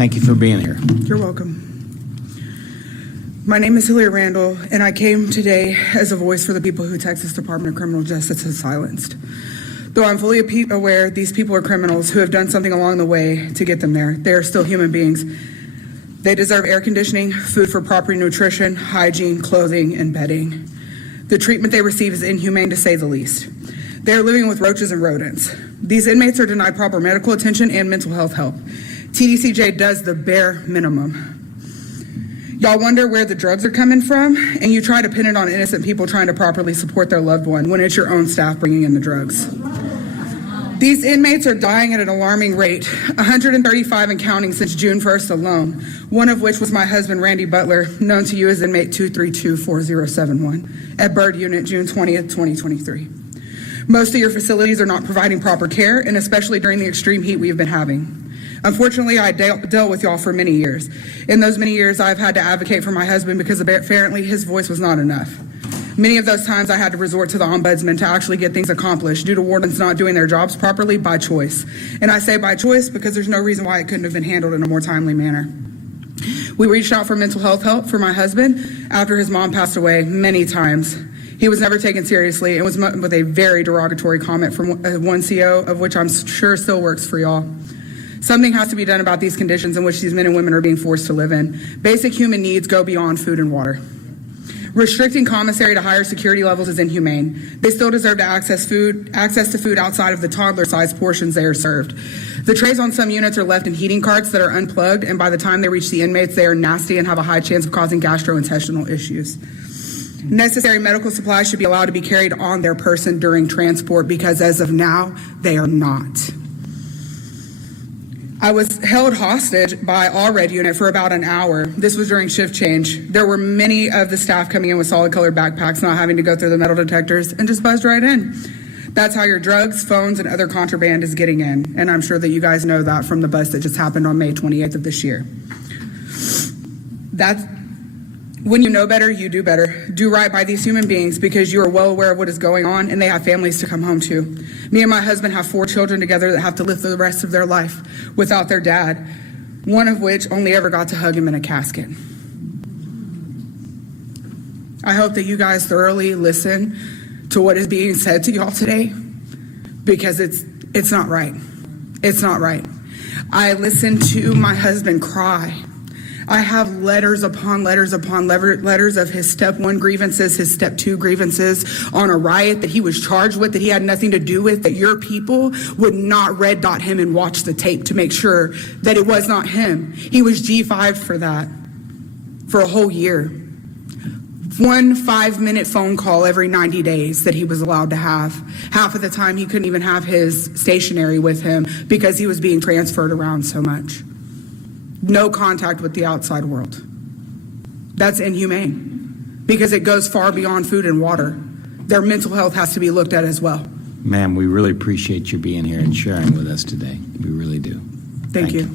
Thank you for being here. You're welcome. My name is Randall, and I came today as a voice for the people who Texas Department of Criminal Justice has silenced. Though I'm fully aware these people are criminals who have done something along the way to get them there, they are still human beings. They deserve air conditioning, food for proper nutrition, hygiene, clothing, and bedding. The treatment they receive is inhumane, to say the least. They are living with roaches and rodents. These inmates are denied proper medical attention and mental health help. TBCJ does the bare minimum. Y'all wonder where the drugs are coming from, and you try to pin it on innocent people trying to properly support their loved one when it's your own staff bringing in the drugs. These inmates are dying at an alarming rate, 135 and counting since June 1st alone, one of which was my husband, Randy Butler, known to you as inmate 2324071, at Bird Unit, June 20th, 2023. Most of your facilities are not providing proper care, and especially during the extreme heat we have been having. Unfortunately, I dealt with y'all for many years. In those many years, I've had to advocate for my husband because apparently his voice was not enough. Many of those times I had to resort to the ombudsman to actually get things accomplished due to wardens not doing their jobs properly by choice. And I say by choice because there's no reason why it couldn't have been handled in a more timely manner. We reached out for mental health help for my husband after his mom passed away many times. He was never taken seriously and was met with a very derogatory comment from one CO, of which I'm sure still works for y'all. Something has to be done about these conditions in which these men and women are being forced to live in. Basic human needs go beyond food and water. Restricting commissary to higher security levels is inhumane. They still deserve to access to food outside of the toddler-sized portions they are served. The trays on some units are left in heating carts that are unplugged, and by the time they reach the inmates, they are nasty and have a high chance of causing gastrointestinal issues. Necessary medical supplies should be allowed to be carried on their person during transport because as of now, they are not. I was held hostage by all red unit for about an hour. This was during shift change. There were many of the staff coming in with solid colored backpacks, not having to go through the metal detectors, and just buzzed right in. That's how your drugs, phones, and other contraband is getting in. And I'm sure that you guys know that from the bust that just happened on May 28th of this year. When you know better, you do better. Do right by these human beings because you are well aware of what is going on and they have families to come home to. Me and my husband have 4 children together that have to live the rest of their life without their dad, one of which only ever got to hug him in a casket. I hope that you guys thoroughly listen to what is being said to y'all today because it's not right. It's not right. I listened to my husband cry. I have letters upon letters upon letters of his step 1 grievances, his step 2 grievances on a riot that he was charged with, that he had nothing to do with, that your people would not red dot him and watch the tape to make sure that it was not him. He was G5'd for that for a whole year. 1 5-minute phone call every 90 days that he was allowed to have. Half of the time he couldn't even have his stationery with him because he was being transferred around so much. No contact with the outside world. That's inhumane because it goes far beyond food and water. Their mental health has to be looked at as well. Ma'am, we really appreciate you being here and sharing with us today. We really do. Thank you.